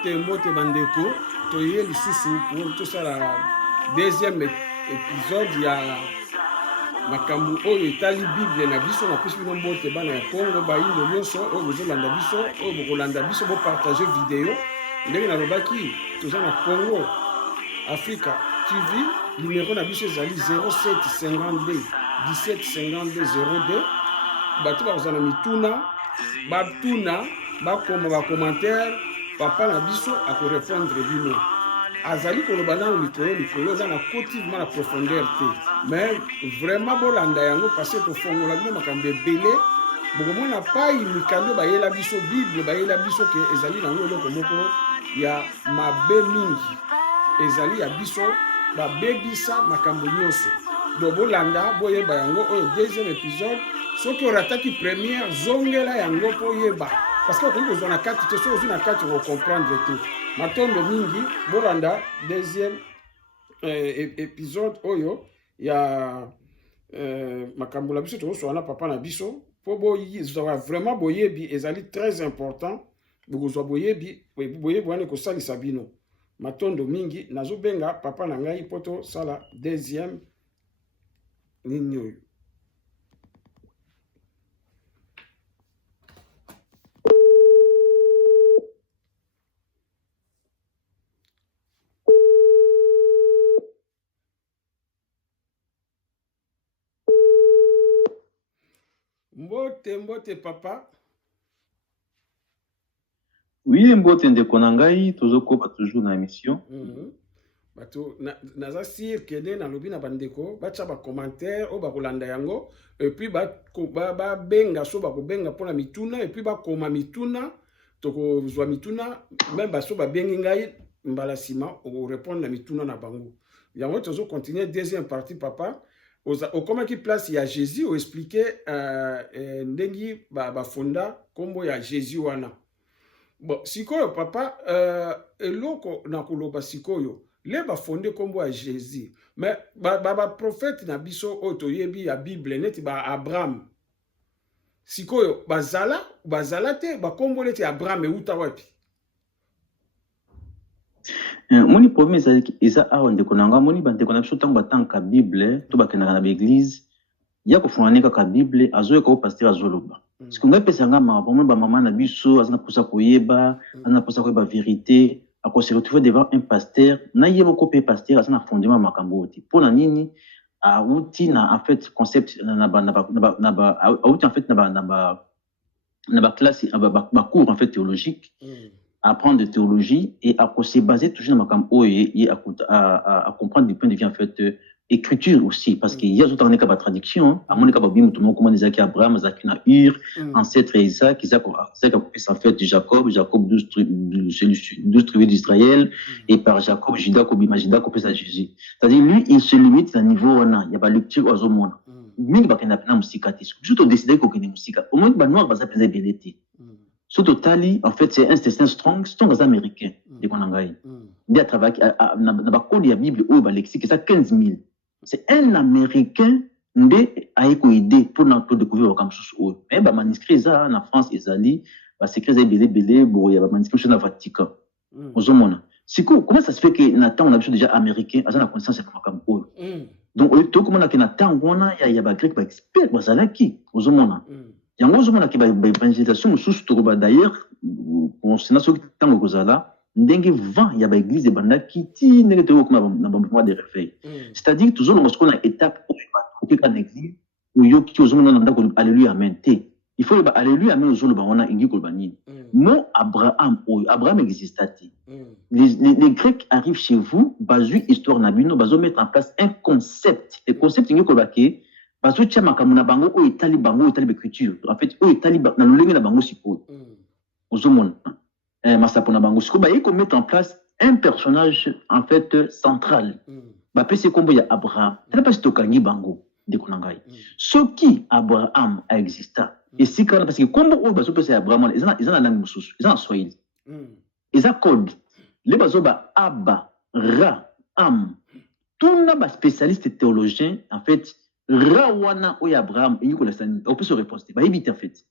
Mbote bandeko toye lisusu pour tout ça la deuxième épisode ya makambu oyo etali bible na biso na pesi bino mbote bana ya Congo bayindo nyonso oyo bozolanda biso oyo bokolanda biso bo partager vidéo ndenge nalobaki toza na Congo Africa TV numéro na biso ezali 0752 1752 02 bato bakozala mituna batuna bakoma ba commentaire papa na biso ako répondre bino azali koloba na likolo za na cotivement la profondeur te mais vraiment bolanda yango parce que tofongola bino makambo ebele bokomona pai mikando bayela biso bible bayela biso ke ezali nango eloko moko ya mabe mingi ezali ya biso babebisa makambo nyonso do bolanda boyeba yango oyo deuxième épisode soki orataki première zongela yango po yeba parce que okoki kozwa na kati te soki ozwi na kati okocomprendre te matondo mingi bolanda deuxième épisode oyo ya makambo na biso tokosola na papa na biso po bozwa vraiment boyebi ezali très important bokozwa boyebi wana ekosalisa bino matondo mingi nazobenga papa na ngai po tosala deuxième nini oyo Mbote papa. Oui, mbote ndeko na ngai tozokoba toujours na émission. Bato naza sir kede na lobi na bandeko bacha ba commentaire o ba kolanda yango et puis ba benga so ba ko benga pona mituna et puis ba koma mituna toko zwa mituna même ba so ba bengi ngai mbala sima o répondre na mituna na bango. Yango tozo continuer deuxième partie papa. Au comment qui place il y a Jésus ou expliquer ndengi ba fonda kombo ya Jésus wana bon sikoyo papa eloko na koloba sikoyo le ba fondé kombo ya Jésus mais ba prophète na biso otoyebi ya Bible neti ba Abraham sikoyo bazala te ba kombo neti Abraham euta wapi moni problème eza awa ndeko na nga moni bandeko na biso ntango batanka Bible to bakendaka na baeglise ya kofungana kaka Bible azoyoka ko pasteur azoloba siko ngai pesa nga mama bamama na biso azana posa koyeba azana posa koyeba vérité akose retrouver devant un pasteur na yebo ko pe pasteur azana fondement makambo oti pona nini auti na en fait concept na auti en fait na ba classe ba cours en fait théologique apprendre de théologie et à se baser toujours dans ma et à comprendre du point de vue en fait écriture aussi parce qu'il y a d'autres cas de traduction à mon cas bim tout le monde comment Isaac Abraham Isaac na Ur ancêtre Isaac en fait Jacob 12 tribus d'Israël et par Jacob Judas comme Judas comme ça Jésus c'est-à-dire lui il se limite à niveau on il y a pas lecture aux monde mingi bakenda na musika te surtout décider ko kene musika au moins ba noir ba ça penser belete ce total, en fait, c'est un destin strong américain. De Konangai. Il a travaillé dans la Bible ou le lexique, c'est 15 000. C'est un Américain qui a aidé pour découvrir comme chose. Mais le manuscrit, en France, il c'est que belé, il y a un manuscrit dans le Vatican. Comment ça se fait que Nathan, on a déjà américain, à la connaissance de comme eux. Donc, tout comme on a Nathan, il y a des Grecs experts, il y a qui yango ozomona ke ba evangelisation mosusu tokoba d'ailleurs concernant soki ntango kozala ndenge 20 ya ba église ebandaki ti ndenge tokokoma na bambouma de réveil c'est-à-dire tozolonga sikoyo na étape oyo okeka na église oyoki ozomona na ndako alléluia amen te il faut ba alléluia amen ozoloba wana ingi koloba nini non Abraham exista te les Grecs arrivent chez vous bazui histoire na bino bazomettre en place un concept le concept ingi koloba ke parce que tu makambo na bango o etali bango etali l'écriture en fait o etali na lolenge na bango sikoyo ozomona Masapona Bango. Ce qu'il faut mettre en place un personnage en fait central. Bah c'est comme il y a Abraham. C'est pas si Tokangi Bango de Konangai. Ce qui Abraham a existé. Et c'est quand parce que comme on va se Abraham, ils ont la langue mususu, ils ont Swahili. Ils ont code. Les bazoba Abba, Ra, Am. Tout na ba spécialiste théologien en fait Rawana ou Abraham et Nicolas Sani. On peut se répondre. Bah éviter en fait.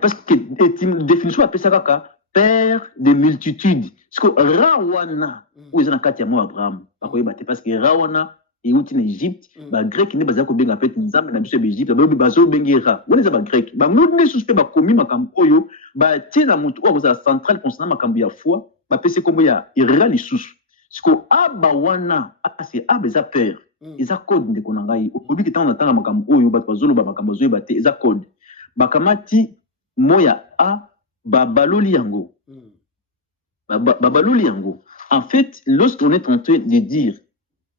Parce que la définition appelle ça kaka père de multitudes. Parce que Rawana ou ils ont un moi Abraham. Parce que Rawana et où en Égypte, bah grec n'est pas ça qu'on bien en fait nzambe na biso Égypte, bah bazo bengera. On est ça grec. Bah moudne suspect bah commis makambo oyo, bah tiena mutu ou za centrale concernant makambo ya foi, bah pese comme ya ira lisusu. Parce que Abawana c'est abeza père. Ils a code de konangai. Obi kitanga na tanga makambo oyo ba bazolo ba makambo zo ba te, ils a code. Bakamati moya a babaloli yango. Babaloli yango. En fait, lorsqu'on est en train de dire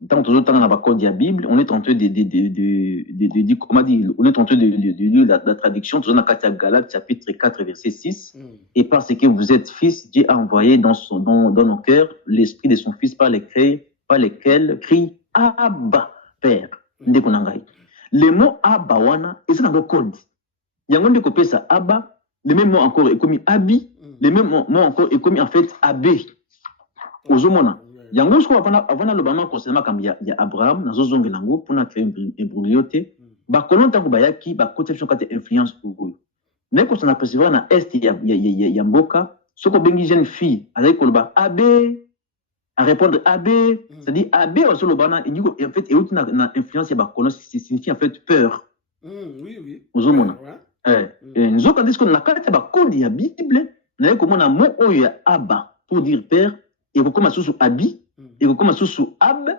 tant que dans la code de la Bible, on est en train de comment dire, on est en train de lire la traduction dans la Galates chapitre 4 verset 6 et parce que vous êtes fils, Dieu a envoyé dans nos cœurs l'esprit de son fils par lesquels crie Abba Père. Le mot Abba wana et c'est dans le code. Il y a un de copier ça Abba, le même mot encore est commis Abi, le même mot encore est commis en fait Abé. Ozomona. Yango ce qu'on avant le bama concernant comme il y a Abraham nazo zongelango pour na créer un broglioté ba kolon tango bayaki ba conception kate influence oyo mais quand on a percevoir na est il y a mboka ce ko bengi jeune fille azali koloba abe à répondre abe c'est-à-dire abe aussi le bana en fait et na influence ya ba kolon signifie en fait peur. Oui ozomona nzoka dit qu'on na kate ba code ya Bible na ko mona mot oyo ya aba pour dire père et comme sous abi et comme sous ab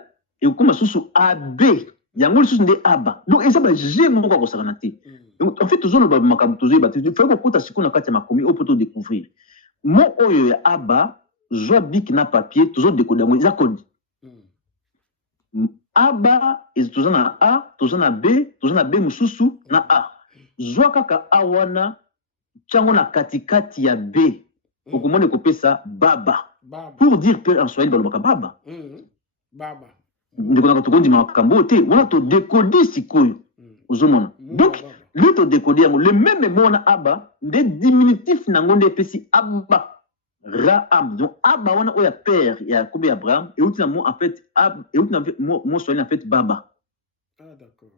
et comme sous ab yango sous de aba donc et ça ba j'ai mon ko sakanati donc en fait toujours le makambo toujours ba il faut ko ta sikona kati makomi au poto découvrir mon oyo ya aba joa bik na papier toujours décoder mo za code aba et toujours na a toujours na b mususu na a joa kaka awana chango na katikati ya b okomone ko pesa baba. Pour dire père en Swahili balobaka baba. Baba. Ndeko na tokondi makambo te, on a to décoder sikoyo. Ozomona. Donc, le to décoder le même mot na aba, de diminutif nango nde pesi abba. Raam. Donc abba wana oya père ya kobe Abraham et outi na mot en fait ab et outi na mot Swahili en fait baba. Ah d'accord.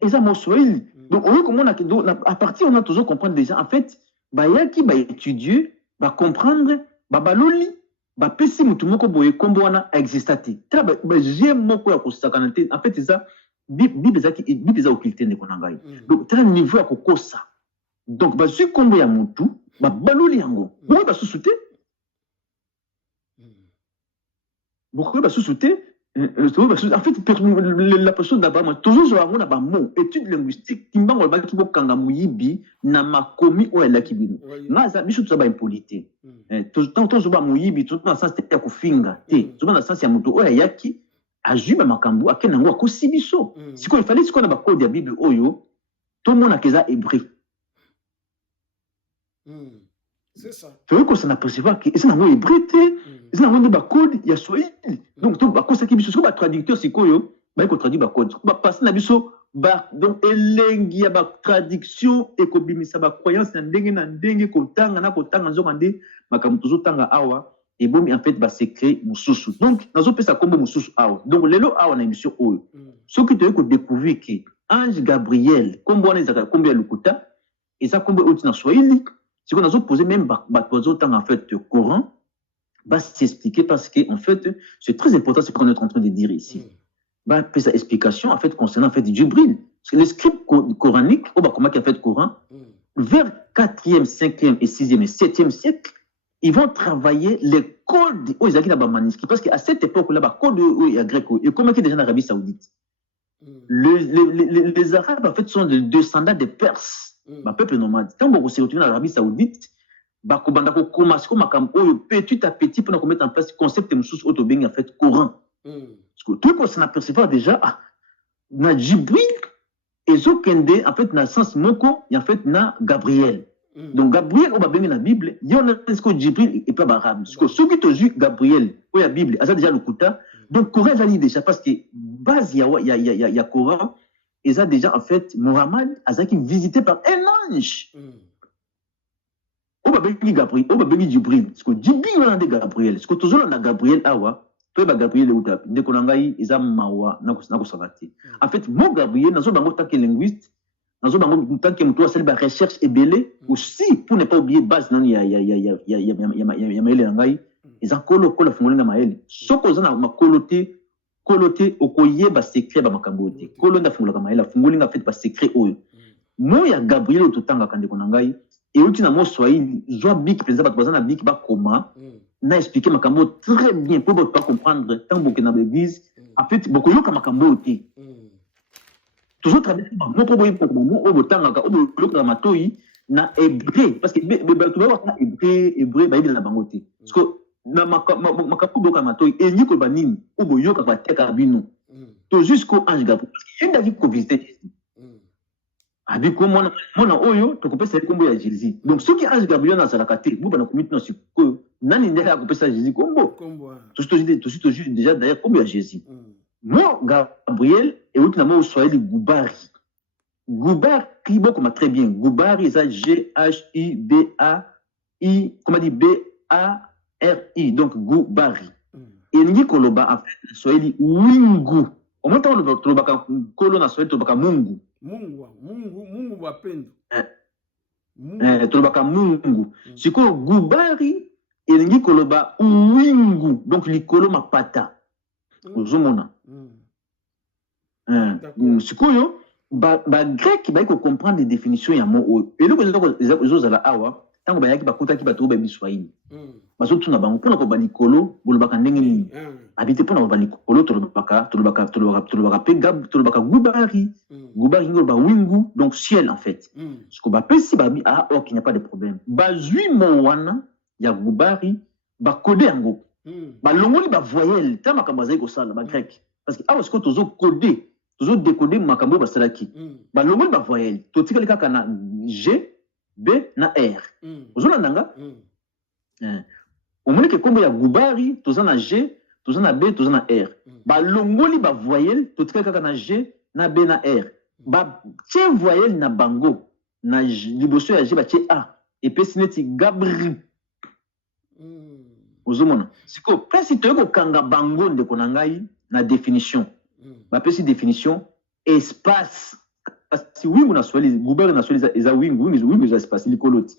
Et ça mot Swahili. Donc on comment à partir on a toujours comprendre déjà en fait ba yaki ba étudier, ba comprendre babaloli bapesi mutu moko boye kombo wana existati tala ba je moko ya kosakana te en fait ça bible za occulté ndeko na ngai donc tala niveau ya kokosa donc bazwi kombo ya mutu babaloli yango boye basusu te boye basusu te en fait la personne d'Abraham toujours sur un mot étude linguistique timbango ba ki bokanga muyibi na makomi o la kibino ngaza biso tsa ba impolité tout ba muyibi tout dans sens ya kufinga te tout dans sens ya muto o yaki ajuba makambo akena ngo akosibiso siko il fallait siko na ba code ya bible oyo tout mona keza hébreu c'est ça. Tu vois que ça n'a pas percevoir que c'est un mot hébreu, c'est un mot de code, il y a Swahili. Donc tu vois ça qui biso ba traducteur sikoyo, ba ko traduire ba code. Ba passer na biso ba donc elengi ya ba traduction et ko bimisa ba croyance na ndenge ko tanga nzokande makambo tozo tanga awa et bomi en fait ba secret mususu. Donc nazo pesa kombo mususu awa. Donc lelo awa na émission oyo. Ce qui te ko découvrir que ange Gabriel kombo wana ezaka kombo ya lukuta et ça kombo outi na Swahili. Ce qu'on a posé même en fait Coran va s'expliquer parce que en fait c'est très important ce qu'on est en train de dire ici. Va faire sa explication en fait concernant en fait Djibril. Parce que les scripts coraniques au comment qui a fait le Coran vers 4e, 5e et 6e et 7e siècle, ils vont travailler les codes aux Isaac manuscrits parce qu'à cette époque là bas code grec et comment qui est déjà en Arabie Saoudite. Les Arabes en fait sont des descendants des Perses. Ma peuple nomade. Quand vous se retrouvez en Arabie Saoudite, bakobanda ko commencer comme makambo petit à petit pour mettre en place concept mususu autobeng en fait Coran. Parce que tout ça n'apercevoir déjà na Djibril et zo kende en fait na sens moko et en fait na Gabriel. Donc Gabriel, on va bien la Bible, il y a ce que Jibril et pas Barab. Ce que ceux qui ont vu Gabriel, ou la Bible, ça déjà le Kouta. Donc Coran va lire déjà parce que base il y a Coran, et ça déjà en fait Mohammed a qui visité par un ange. On va bien Gabriel, on va bien Jibril. Ce que Jibril on a de Gabriel, ce que toujours on a Gabriel awa, toi ba Gabriel le Kouta. Dès qu'on a eu ils a mawa na ko savati. En fait, mon Gabriel, nazo bango tant que linguiste. Dans un tant que mutuwa sali ba recherche ebele aussi pour ne pas oublier base nan ya maele ngai eza kolo fungolinga maele soko za na makolote okoyeba secret ba makambo te kolo nda fungola maele fungolinga fait ba secret oyo mo ya Gabriel totanga kande kona ngai et uti na mo swahili zwa bik penza bato bazana bik ba koma na expliquer makambo très bien pour pas comprendre tant beaucoup na l'église en fait beaucoup yoka makambo te toujours travailler mon problème pour moi au botanga au le matoi na hébreu parce que tu vas voir hébreu ba ibela bangote parce que na makakubo ka matoi et ni ko banini au boyoka ba teka bino to jusqu'au ange Gabriel parce que yenda ko visiter abi ko mona oyo to ko pesa kombo ya Jésus donc ceux qui ange Gabriel na sala kate bu bana komit no siko nani ndeka ko pesa Jésus kombo tout juste déjà d'ailleurs kombo ya Jésus moi, Gabriel, et où tu n'as pas Swahili Goubari. Goubari, bon, comme très bien. Goubari, c'est G-H-I-B-A-I, comment dit B-A-R-I, donc Goubari. Et Ndi Koloba, en fait, Swahili Wingu. Au moins, tu as le Kolo na Swahili, tu as Mungu. Mungu wapendo. Tu as Mungu. C'est quoi Goubari, et Ndi Koloba Wingu, donc l'Ikolo Mapata. Ozomona. Sikoyo ba grec ba ko comprendre les définitions ya mot et le ko ezozala awa tango ba yaki ba kutaki ba to ba biswahili baso tuna bango pona ko ba likolo bolobaka ndenge nini habite pona ba likolo to lobaka pe gab to lobaka gubari ngo ba wingu donc ciel en fait ce ko ba pesi ba bi ok il n'y a pas de problème ba zui mo wana ya gubari ba code yango ba longoli ba voyelle ta makambo za ko sala ba grec parce que awa ce ko tozo coder tozo décoder makambo ba salaki ba longoli ba voyelle to tikali kaka na G B na R ozona ndanga omoni ke kombo ya gubari toza na G toza na B toza na R ba longoli ba voyelle to tikali kaka na G na B na R ba tie voyelle na bango na liboso ya G ba tie A et puis sineti Gabriel ozomona siko pesi toyeko kanga bango ndeko na ngai na définition bapesi définition espace kasi wingu na swahili gubari na swahili eza wingu eza espace likoloti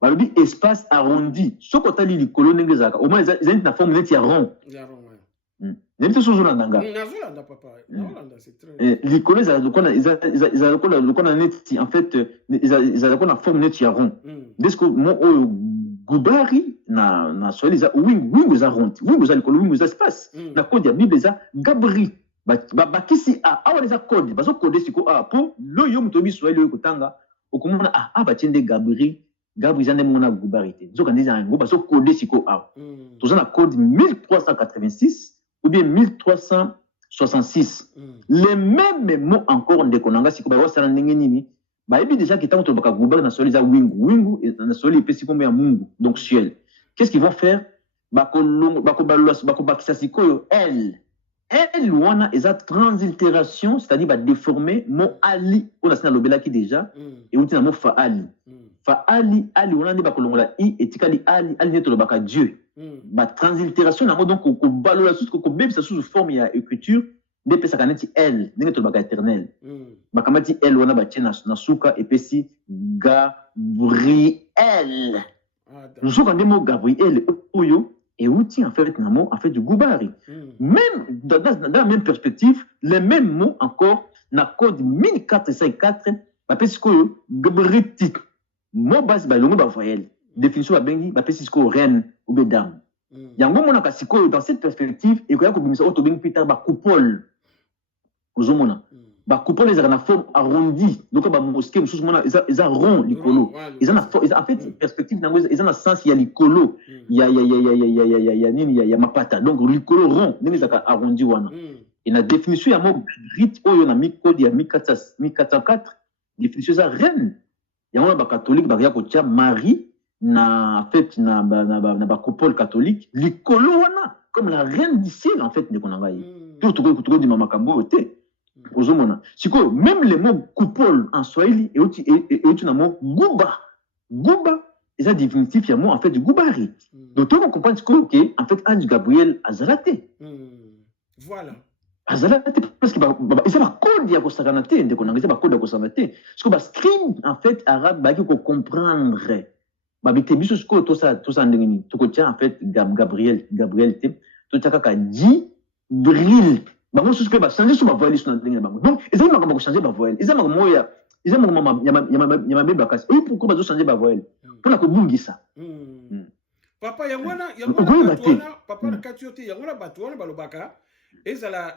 balobi espace arrondi soko otali likolo ndenge ezalaka au moins eza neti na forme neti ya rond neti te sozolanda nanga likolo ezala lokola neti en fait ezala lokola na forme neti ya rond ndesiko mo oyo gubari na swahili eza wingu eza rond wingu eza likolo wingu eza espace na code ya bible eza Gabriel bakisi awa eza code bazo code siko po loyo muto bi swahili oyo kotanga okomona batie nde Gabriel eza nde mona gubari te nzoka ndeza yango bazo code siko awa toza na code 1386 ou bien 1366 les mêmes mots encore ndeko nanga siko basala ndenge nini bayebi déjà que tant que tu gubari na swahili eza wingu na swahili epesi kombo ya mungu donc ciel. Qu'est-ce qu'ils vont faire? Bakobakisa sikoyo elle wana eza translittération, c'est-à-dire ba déformer mo ali on a sina lobelaki déjà et on tina mo faali ali wana ndi bakolongola i etikali ali neto lobaka Dieu ba translittération na donc ko balola sous ko bebisa sous forme ya écriture nde pesa kaneti elle ndenge to baka éternel bakamati elle wana ba tina na suka epesi Gabriel nous sommes des mots Gabriel oyo et outil en fait namo en fait du gubari même dans la même perspective les mêmes mots encore na code 1454 ba pesi ko gabritique mot base ba longo ba voyelle définition ba bengi ba pesi ko reine ou be dame yango mona kasiko dans cette perspective et ko ya ko bimisa auto bengi Peter ba coupole ozomona ba coupole ezaka na forme arrondie donc ba mosquée mususu mona eza rond likolo eza na en fait perspective nango eza na sens ya likolo ya nini ya mapata donc likolo rond ndenge ezaka arrondi wana et na définition ya mot rite oyo na mi code ya 1404 définition za reine yango ba catholique ba ko tia Marie na en fait na ba coupole catholique likolo wana comme la reine du ciel en fait ndeko nangai tout to di mama kambo te ozomona siko même les mots coupole en swahili et uti na mot guba eza définitif ya mot en fait du gubari donc tout on comprend que en fait ange Gabriel azalate voilà azalate parce que eza ba code ya kosakana te ndeko nangai eza ba code ya kosakana te siko ba scribe en fait arabe ba ki ko comprendre babite biso siko to ça ndengeni to ko tia en fait Gabriel te to tia kaka Jibril bango susu pe ba changer so ba voile so na ndenge bango donc ezali makambo ko changer ba voile ezali makambo ya makambo ya bakasi et pourquoi ba zo changer ba voile pour la ko bungisa papa yangwana papa na katiote yangwana batwana balobaka ezala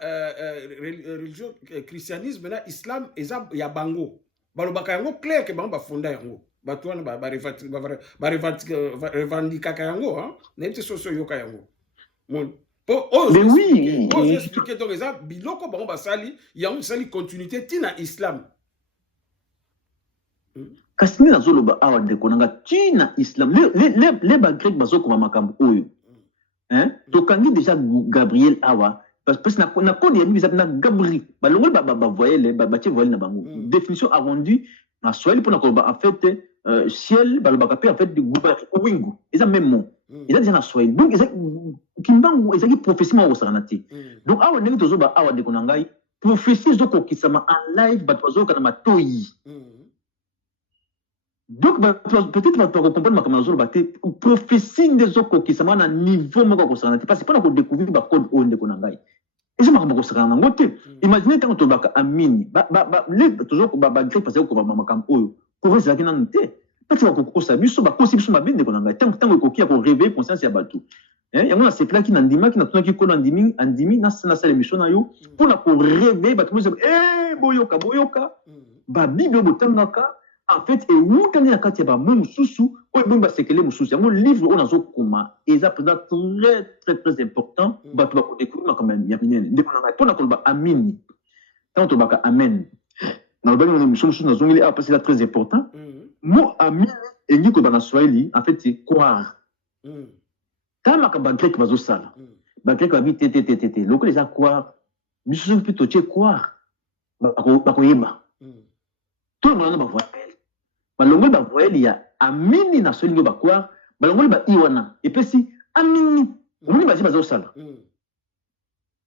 religion christianisme na islam eza ya bango balobaka yango clair que bango ba fonda yango batwana ba revendikaka yango hein nete soso yoka yango mon mais oui j'ai expliqué donc ça biloko bango basali yango sali continuité tina islam kasi nini nazoloba awa ndeko nanga tina islam les bagrek bazokoma makambo oyo tokangi déjà Gabriel awa parce que na code ya bible na Gabriel balongoli voyelle batie voyelle na bango définition arrondie na swahili pour na koloba en fait ciel balobaka pe en fait gubari wingu eza même mot eza déjà na swahili donc eza kimbangu eza ki prophétie ma osana te donc awa ndenge tozoba awa ndeko na ngai prophétie ezokokisama en live bato bazokana matoyi donc peut-être bato bakocomprendre makambo nazoloba te prophétie nde ezokokisama na niveau moko akosakana te parce que mpona kodécouvrir bacode oyo ndeko na ngai eza makambo akosakana nango te imagine ntango tolobaka amini bagrek parce kokobama makambo oyo pour ezalaki nanu te pati bakokosa biso bakosi biso mabe ndeko na ngai ntango ekoki ya koréveille conscience ya bato yango nasepelaki na ndimaki natunaki kolo andimi nasala émission na yo mpona koréveille bato boyoka babible oyo botangaka en fait ewutani na kati ya bamo mosusu oyo ebongi basekele mosusu yango livre oyo nazokoma eza présent très important bato bakodécouvrir makambo ya minene ndeko na ngai mpona koloba amini ntango tolobaka amen nalobaki na émission mosusu nazongeli awa parce eza très important mo amini elingi koloba na swahili en fait c'est croire tala makambo bagrek bazosala bagrek babi te lokola eza croire biso soki mpe totie croire bakoyeba tolongolana bavoyele balongoli bavoyele ya amini na swahili ngo bakroire balongoli ba-i wana epesi amini omoni batie bazosala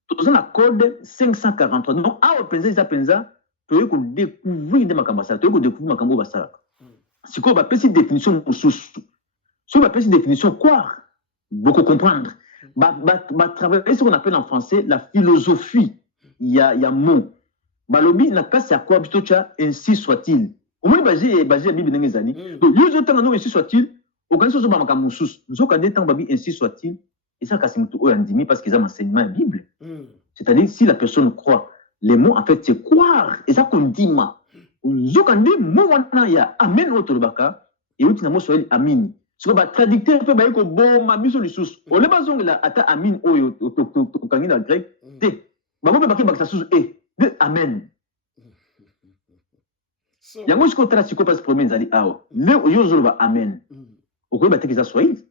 toza na code 543 donc awa mpenza eza mpenza toyei kodécouvrir nde makambo asala toyei kodécouvrir makambo oyo basalaka sikoyo bapesi définition mosusu soki bapesi définition croire bokocomprendre batravaille ce qu'on appelle en français la philosophie ya mot balobi na kasi ya croire biso tya ainsi soit-il omoni baje ya bible ndenge ezali donc yo ozotanga ndenge ainsi soit-il okanisi ozoba makambo mosusu nzoka nde ntango babi ainsi soit-il eza kasi motu oyo andimi parce que eza enseignement ya bible c'est-à-dire si la personne croit les mots en fait c'est croire eza kondima nzoka nde mo wana ya amen oyo tolobaka euti na mo swahili amini siko batraducteur mpe baye koboma biso lisusu ole bazongela ata amine oyo tokangi na grec te bango mpe bakebakisa susu de amen yango siko otala siko mpasi premier ezali awa le yo ozoloba amen okoyeba teke eza swahili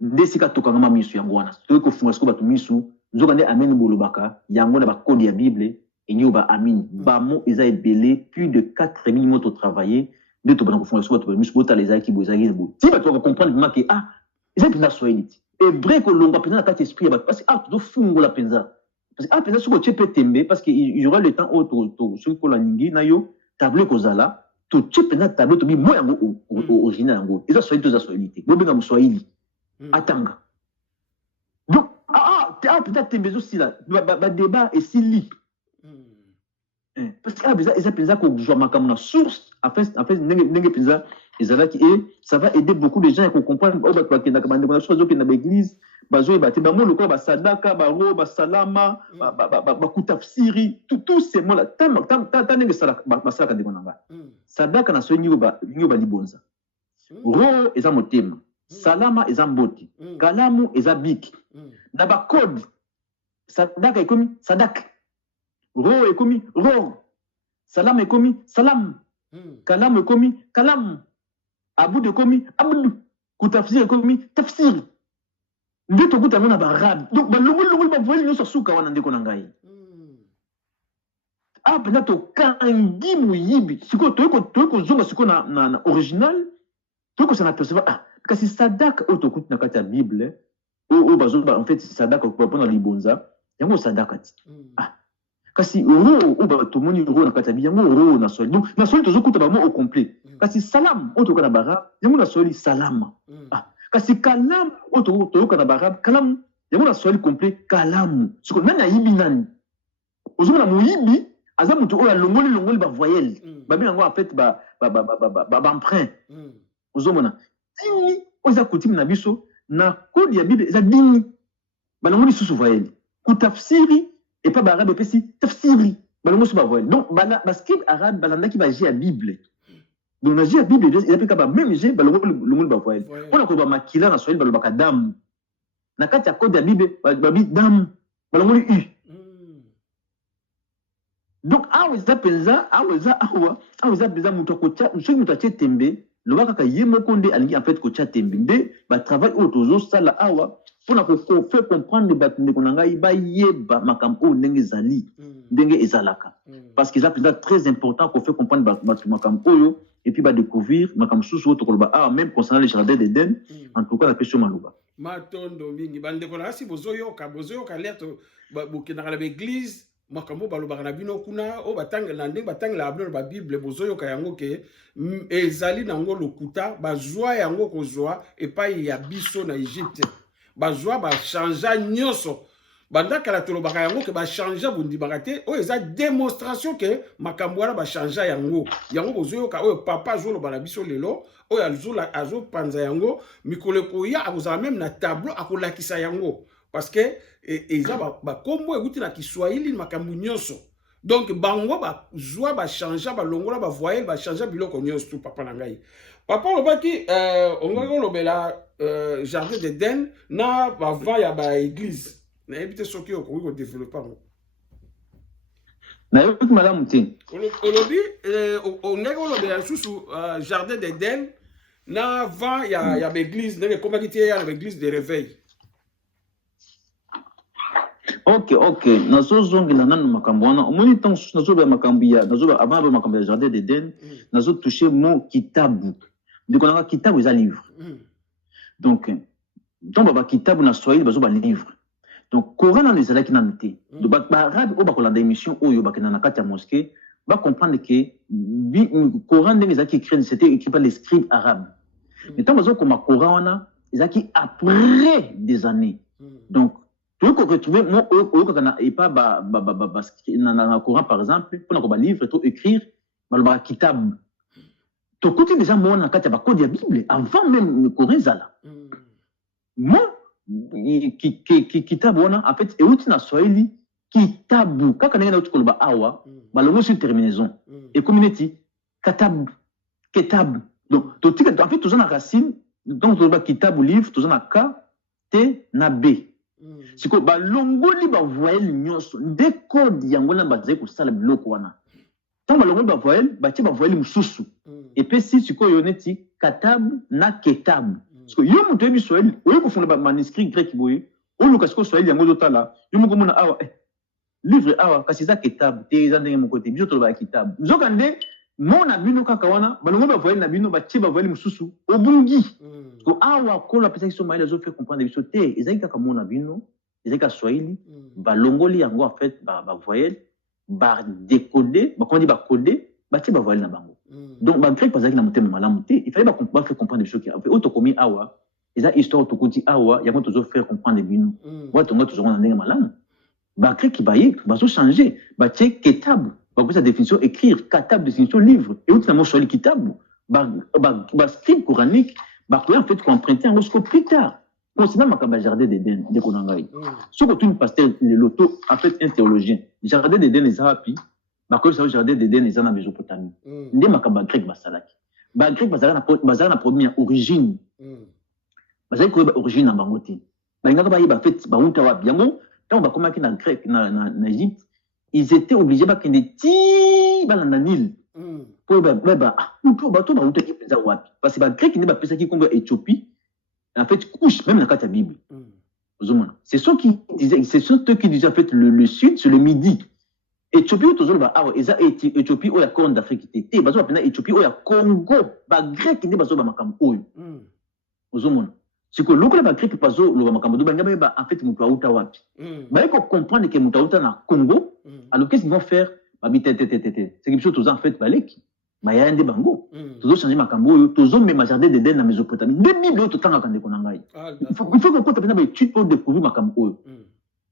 nde esika tokangama misu yango wana toyei kofunga siko bato misu nzoka nde amen bolobaka yango na bakode ya bible engi oyo ba amine bamo eza ebele plus de 4000 mots totravaille nde tobana kofunga siko bato bamisu botala ezalaki boye ezalaki boye ti bato bakocomprendre vraimen ke eza mpenza swahili ti hébreu kolongwa mpenza na kati esprit ya bato parce que tozofungola mpenza parce que mpenza soki otie mpe tembe parce que il y aura le temps oyo soki kola ningi na yo tableau ekozala totie mpenza tableau tobi mo yango original yango eza swahili to eza swahili te bobenga moswahili atanga donc mpenza tembe ezosila badébat esili parce que eza mpenza kozwa makambo na source en fait ndenge mpenza ezalaki et ça va aider beaucoup de gens à comprendre oyo bato bakendaka bandeko na biso bazokenda baeglise bazoyeba te bango lokola basadaka baro basalama bakutafsiri tous ces mots là ta ndenge basalaka ndeko na ngai sadaka na so nyingo balibonza ro eza motema salama eza mbote kalamu eza biki na bacode sadaka ekomi sadaka ro ekomi ro salama ekomi salam Kalamu ekomi kalamu. Abud ekomi abud. Kutafsir ekomi tafsir. Nde tokuta ngona ba arabe. Donc ba longoli ba voyeli nyoso suka wana ndeko na ngai. Ah pena to kangi muyibi. Siko toyeko zonga siko na original. Toyeko sana percevoir ah kasi sadaka otokuti na kati ya Bible. O bazoba en fait sadaka ko pona libonza. Yango sadaka ti. Ah kasi ro o ba tomoni ro na kati ya Bible yango ro na soli. Donc na soli tozokuta ba mo au complet. Kasi salam otoka na bara yango na soli salama. Ah kasi kalam otoka na bara kalam yango na soli complet kalamu. Siko nani ayibi nani? Ozomona muyibi aza mutu oya longoli ba voyelle. Ba bi yango en fait ba emprunt. Ozomona dini oza kutimi na biso na kodi ya Bible eza dini. Ba longoli susu voyelle. Kutafsiri et pas ba arabe pesi tafsiri. Ba longoli susu ba voyelle. Donc ba scribe arabe balanda ki ba ji ya Bible. Donc na ji ya Bible il appelle ba même ji ba longoli ba voyelle. Ona ko ba makila na Swahili ba lobaka damu. Na kati ya kodi ya Bible ba bi damu. Ba longoli u. Donc, aweza penza, aweza penza mutu kocha, soki mutu atie tembe, loba kaka ye mokonde alingi en fait kocha tembe. Nde ba travail otozo sala awa pona ko faire comprendre ba ndeko na ngai ba yeba makambo ndenge zali, ndenge ezalaka. Parce que ça c'est très important qu'on fait comprendre ba makambo oyo et puis ba découvrir makambo susu oto koloba ah même concernant les jardins d'Éden, en tout cas la question maloba. Matondo mingi bandeko na asi bozoyoka leto bokena la église makambo balobaka na bino kuna o batanga na ndenge batangela abino ba Bible bozoyoka yango ke ezali nango lokuta bazwa yango kozwa epai ya biso na Egypte bazwa ba changea nyoso bandaka la tolobaka yango ke ba changea bundibaka te o eza démonstration ke makambo wana ba changea yango bozoyoka o papa zolo bana biso lelo o ya zula azo panza yango mikolo koya akozala même na tableau akolakisa yango parce que eza ba kombo ekuti na Kiswahili makambo nyonso donc bango ba zwa ba changea ba longola ba voyelle ba changea biloko nyonso tout papa na ngai papa lobaki onga lobela jardin d'Éden na ba va ya ba église na ebite soki okoki ko développer ngo na yoki malamu te olobi onga lobela susu jardin d'Éden na va ya ba église ndenge komaki tie ya na église de réveil. Ok. Nazo zongela nanu makambo wana. Omoni tant nazo ba makambo ya nazo ba avant ba makambo ya jardin d'Éden, nazo toucher mot kitabu. Donc on a kitabu eza livre. Donc ba kitabu na Swahili bazo ba livre. Donc Coran na ezala ki na noté. Donc ba arabe o ba kolanda émission oyo ba na kati ya mosquée, ba comprendre que Coran ndenge ezaki écrit c'était écrit par les scribes arabes. Mais tant bazo comme Coran wana ezaki après des années. Donc tu peux retrouver moi et pas na Coran par exemple pour na livre to écrire ba kitab to côté déjà moi na kati ba code ya Bible avant même le Coran zala moi kitab wana en fait et outi na Swahili kitabu kaka ndenge na uti koloba awa ba longo sur terminaison et community kitab donc to en fait tous na racine donc to ba kitabu livre tous na ka t na b. Siko ba longoli ba voyelle nyonso nde code yango na bazai ko sala biloko wana tant ba longoli ba voyelle ba ti ba voyelle mususu et puis si siko yoneti katab na ketab siko yo muto yebi Swahili oyo ko funda ba manuscrit grec boye o luka siko Swahili yango zotala yo moko mona awa livre awa kasi za ketab te za ndenge moko te biso to ba kitab nzoka nde mona bino kaka wana ba longoli ba voyelle na bino ba ti ba voyelle mususu obungi ko awa ko la pesa kiso maile zo fait comprendre biso te ezaki kaka mona bino ezaka Swahili ba longoli yango en fait ba voyelle ba décoder ba comment dire ba coder ba ti ba voyelle na bango donc ba grec bazaki na motema malamu te il fallait ba faire comprendre biso ki en fait auto komi awa eza histoire to kuti awa yango to zo faire comprendre bino wa to ngoto zo na ndenge malamu ba grec ba yi ba zo changer ba ti kitab ba ko sa définition écrire katab définition livre et autre na mo Swahili kitab ba script coranique ba ko en fait comprendre en jusqu'au plus tard. Concernant Makaba Jardin d'Éden, de Konangaï, ce que tu me pasteur, le loto, en fait, un théologien, Jardin d'Éden est rapi, Makaba Jardin d'Éden est en Mésopotamie. Ndé Makaba grec Basalaki. Ba grec Basala na première origine. Basala ko origine na Bangoti. Ba ngaka ba yi ba fait ba unta wa biango, tant ba komaki na grec na Égypte, ils étaient obligés ba kende ti balanda Nil. Po bato ba utaki penza wapi parce que ba grec ne ba pesa ki Congo Éthiopie en fait couche même dans la Bible. C'est ceux qui disaient en fait le sud sur le midi. Éthiopie toujours ba ah Éthiopie ou la Corne d'Afrique té bazo ba Éthiopie ou la Congo ba grec ne bazo ba makambo oyo. Ozomona. C'est que lokolo ba grec bazo lo ba makambo do banga ba en fait mutu auta wapi. Ba ko comprendre que mutu auta na Congo. Alors qu'est-ce qu'ils vont faire? Ba bitete. C'est quelque chose en fait baleki. Ba ya ndé bango. Toujours changer makambo oyo, toujours même jardin d'Éden na Mésopotamie. Des Bibles to tanga kande konangai. Il faut que ko tapena ba étude pour découvrir makambo oyo.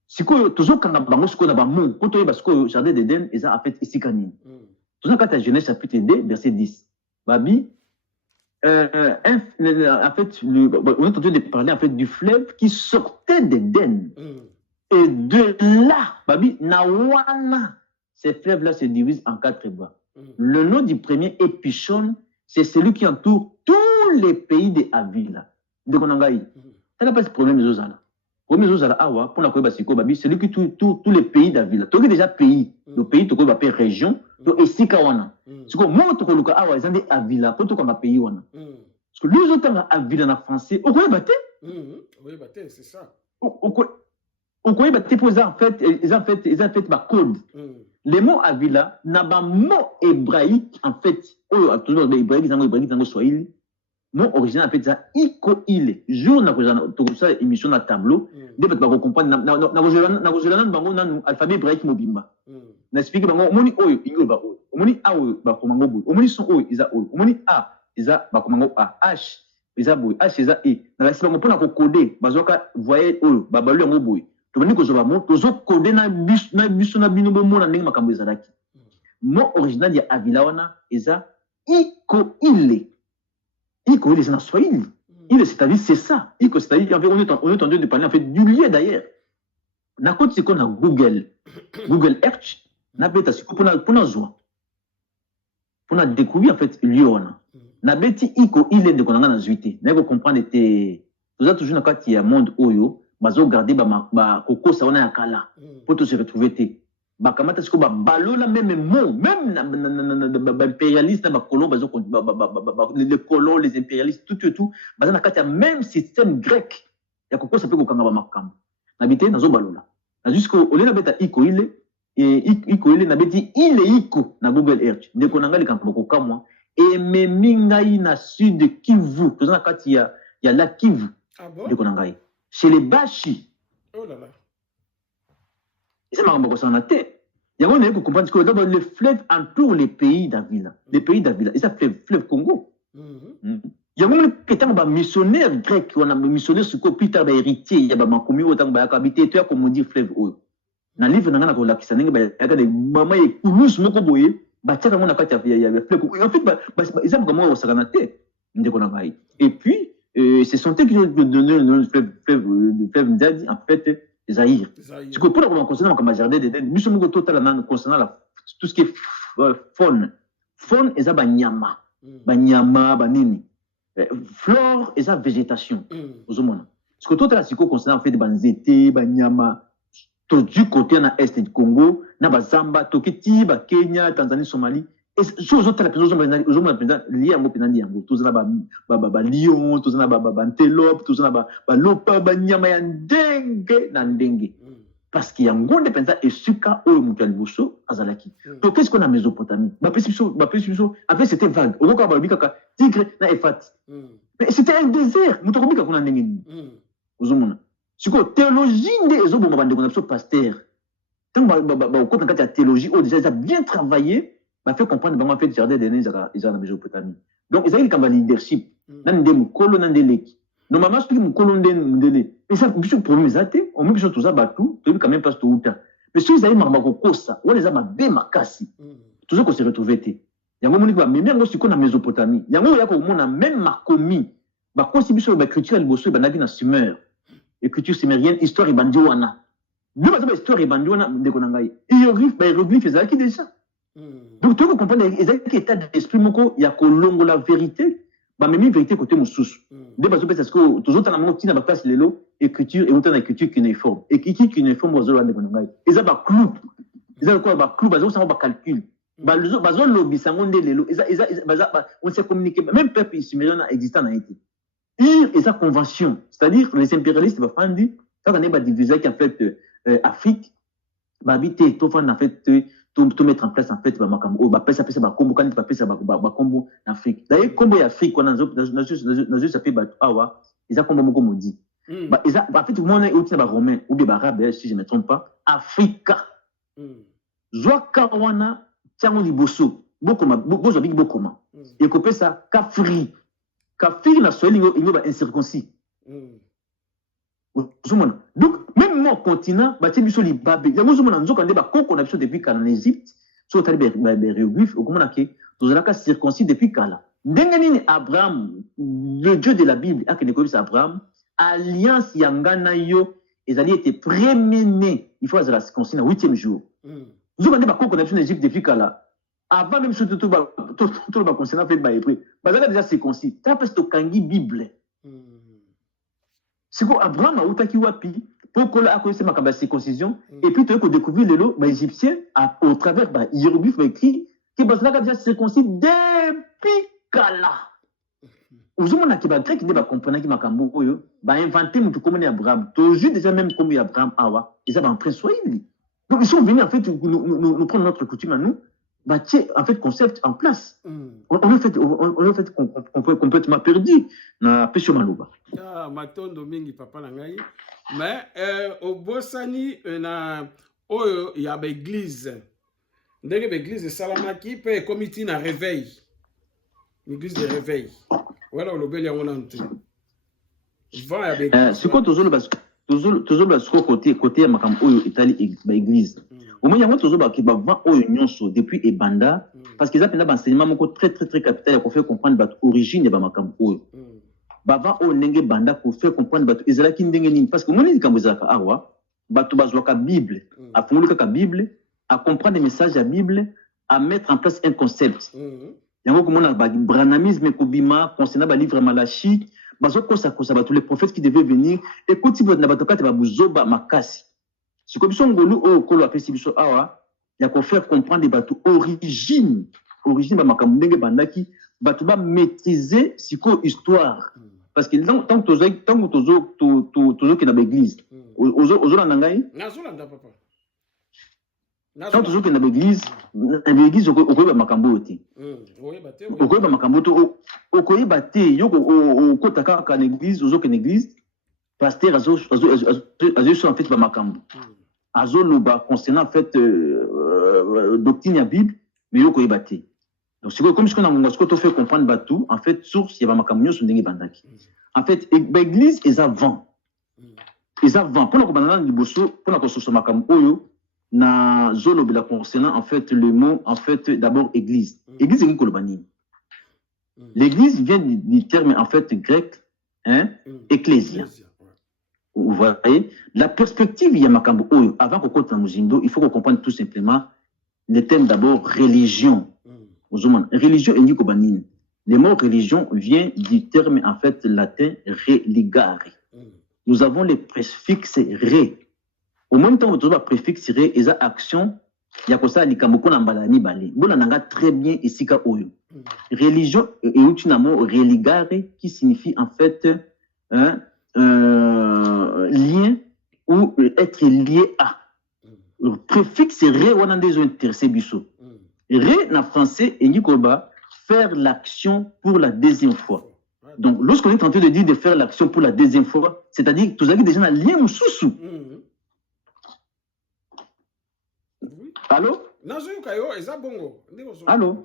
Sikoyo toujours quand bango siko na ba mon ko to parce que jardin d'Éden eza en fait isikani. Toujours quand Genèse chapitre 2 verset 10. Babi en fait on est en train de parler en fait du fleuve qui sortait d'Éden. Et de là, babi nawana, ces fleuves là se divisent en 4 bras. Le nom du premier est Pichon, c'est celui qui entoure tous les pays de Avila. De Konangaï. Ça n'a pas ce problème de Zozala. Problème de Zozala, awa, pour la Koeba babi, celui qui tous les pays d'Avila. Tu as déjà pays, le pays, tu as appelé région, tu as Esikawana. C'est comme moi, tu as awa, ils ont des Avila, pour tu as pays wana. Parce que les autres ont Avila en français, au quoi batté? Oui, batté, c'est ça. Au quoi batté pour en fait, ils ont fait ma code. Les mots Avila, n'a pas mot hébraïque, en fait, toujours les hébraïques, ils ont swahili. Mot original, en fait, ça, iko ile. Jour, n'a pas ça, émission dans tableau, dès que tu vas comprendre, n'a alphabet hébraïque mobimba. N'explique pas, moni oyo, ingo ba oyo. Moni a oyo, ba komango boy. Moni son oyo, isa oyo. Moni a, isa, ba komango a. H, isa boy. H, isa e. N'a pas si ba pona ko coder, bazoka voyer oyo, ba balu yango boy. Tu vas dire que je vais monter, tu vas coder na biso na bino bo mona ndenge makambo ezalaki. Mot original ya Avilawana eza iko ile. Iko ile c'est na Swahili. Ile c'est-à-dire c'est ça. Iko c'est-à-dire on est en train de parler en fait du lieu d'ailleurs. Na côté c'est qu'on a Google Earth, na beta c'est pour zwa. Pour découvrir en fait lieu wana. Na beti iko ile de konanga na zuité. Na ko comprendre te vous êtes toujours na kati ya monde oyo. Bazo garder ba koko sa wana ya kala pour tout se retrouver te ba kamata siko ba balola même mot même ba impérialiste ba colon bazo les colons les impérialistes tout baza na kati ya même système grec ya koko sa pe ko kanga ba makambo na bité nazo balola na jusqu'au ole na beta iko ile na beti ile iko na Google Earth ndeko nanga likambo ko kamwa et memingai na sud Kivu to na kati ya la Kivu ndeko nanga chez les Bashi. Oh là là. Et c'est marrant parce qu'on a été. Il y a un moment comprendre que d'abord le fleuve entoure les pays d'Avila. Les pays d'Avila. Et ça fleuve Congo. Il y a un moment que tant ba missionnaire grec, on a missionnaire sur quoi plus tard ba héritier, il y a ba makomi autant ba habité toi comme on dit fleuve o. Na livre nanga na ko la kisanenge ba ya ka de mama e kulus moko boye, ba tchaka mona kati ya fleuve. En fait ils ont comment on s'aganate. Ndeko na ngai. Et puis c'est son qui ont donné le nom du fleuve Ndadi, en fait, Zahir. C'est que pour la concernant comme jardin d'Éden, nous sommes totalement concernant tout ce qui est faune. Faune, c'est banyama, banini. Flore, c'est végétation. Aux hommes. Ce que totalement c'est concernant en fait banzete, banyama, tout du côté na est du Congo, na bazamba, Tokiti, Kenya, Tanzanie, Somalie. Et chose autre la personne lié à mon pénandi yango tous na ba lion tous na ba antelope tous na ba lopa ba nyama ya ndenge parce qu'il y a un gonde penza et suka o mutu aliboso azalaki donc qu'est-ce qu'on a Mésopotamie ba précision après c'était vague on ka ba bikaka tigre na Ephrat mais c'était un désert mutu ko bika kuna ndenge ni ozomona siko théologie nde ezoboma bande ko na so pasteur tant ba ko na kati ya théologie o déjà ça bien travaillé m'a fait comprendre comment fait jardin d'Éden ils ont la Mésopotamie donc ils ont comme leadership nan de mukolo nan de leki normalement ce qui mukolo ndele mais ça biso problème ezate on met biso tout ça batou tu quand même pas tout uta mais ceux ils ont marma ko kosa wala za mabe makasi toujours qu'on se retrouver te yango moni ba mais yango siko na Mésopotamie yango ya ko mona même makomi ba kosi biso ba écriture liboso ba nabi na Sumer écriture sumérienne histoire ibandi wana deux ba histoire ibandi wana ndeko na ngai hiéroglyphe ezalaki déjà. Donc, tu peux comprendre, il y a un état d'esprit, il y a la vérité, mais même la vérité côté moussous. Dès que tu as toujours dans la petite place, l'écriture et autant d'écriture qui n'est forme. Et qui n'est forme aux autres, ils ont un clou. Ils ont quoi, un clou, ils ont un calcul. Bazo lobby sango ndelelo on s'est communiqué même peuple sumérien existant na été. Et sa convention, c'est-à-dire les impérialistes va dit ça on est divisé en fait Afrique va habiter tout en fait tout mettre en place en fait ba pesa ba combo quand ba pesa ba combo en Afrique. D'ailleurs combo Afrique on a juste ça fait ba awa ils a combo moko modi. Ba en fait tout le monde est au romain ou bien arabe si je me trompe pas Africa. Zwa kawana tiango liboso bokoma bozo big bokoma et kopé ça kafri na swahili il ba incirconcis. Donc même mon continent bati biso libabe yango zo mona nzoka nde ba koko na biso depuis kala en Égypte so tali ba hiéroglyphe okomona ke tozalaka circoncis depuis kala ndenge nini Abraham le Dieu de la Bible akene ko bisa Abraham alliance yangana yo ezali était premier né il faut azala circoncis na 8e jour. Vous avez pas qu'on a en Égypte depuis kala. Avant même surtout tout le concernant fait par hébreu. Bazaka déjà c'est concis. Ça parce que kangi Bible. C'est quoi Abraham a outaki wapi pour que là a connaissé ma circoncision et puis tu as découvert les lots égyptiens au travers bah hiéroglyphe écrit que bazaka déjà circoncis depuis kala. Vous avez qui va grec qui va comprendre qui makambo oyo ba inventer mutu comme Abraham. Toujours déjà même comme Abraham awa, ils avaient un prince swahili. Donc, ils sont venus, en fait, nous prendre notre coutume à nous, bâtir, en fait, concept en place. On a fait complètement perdu. Na Pesho Malouba. Ah, Matondo Mingi, papa Langai. Mais, au Bossani, il y a l'église. Dès que l'église de Salamaki, peut être comité na réveil. L'église de réveil. Voilà, le bel yamonante. C'est quoi, toujours le côté makam oyo Italie église au moins yango tozo ba ki ba vent oyo nyonso depuis ebanda parce qu'ils appellent l'enseignement moko très capital pour faire comprendre bat origine ba makam oyo ba vent oyo ndenge banda pour faire comprendre bat ezala ki ndenge nini parce que moni likambo ezaka awa bato bazwaka Bible a fungulika ka Bible à comprendre les messages de la Bible à mettre en place un concept yango komona ba branamisme kobima concernant ba livre Malachi bazo kosa tous les prophètes qui devaient venir écoute si votre nabatokate ba buzoba makasi ce que biso ngolu o kolo apesi biso awa ya ko faire comprendre bato origine ba makambo ndenge bandaki bato ba maîtriser siko histoire parce que tant tozo ki na l'église ozo na ngai nazolanda papa tant tozo ki na l'église okoyeba makambo oti okoyeba makambo to okoyeba te yoko okota kaka na église ozo ke na église pasteur azo en fait ba makambo azo loba concernant en fait doctrine ya Bible mais okoyeba te donc c'est comme ce qu'on a mon to fait comprendre batou en fait source ya ba makambo nyoso ndenge bandaki en fait l'église est avant pour ko banana liboso pour na ko soso makambo oyo na zolo bila concernant en fait le mot en fait d'abord église ngi kolobani l'église vient du terme en fait grec ecclésia. Vous voyez la perspective ya makambo oyo avant ko kota muzindo il faut qu'on comprenne tout simplement le terme d'abord religion religion ngi kolobani le mot religion vient du terme en fait latin religare. Nous avons les préfixes re. Au même temps, vous avez le préfixe re, et action, il y a comme ça, likamoko na mbala ni bale. Bon, on a très bien ici ka oyo. Religion et utinamo religare qui signifie en fait lien ou être lié à. Le préfixe re, on a des intéressés biso. Re, na français, et nikoba, faire l'action pour la deuxième fois. Donc, lorsqu'on est en train de dire de faire l'action pour la deuxième fois, c'est-à-dire que tous avez déjà un lien ou sous-sous. Allô? Allô?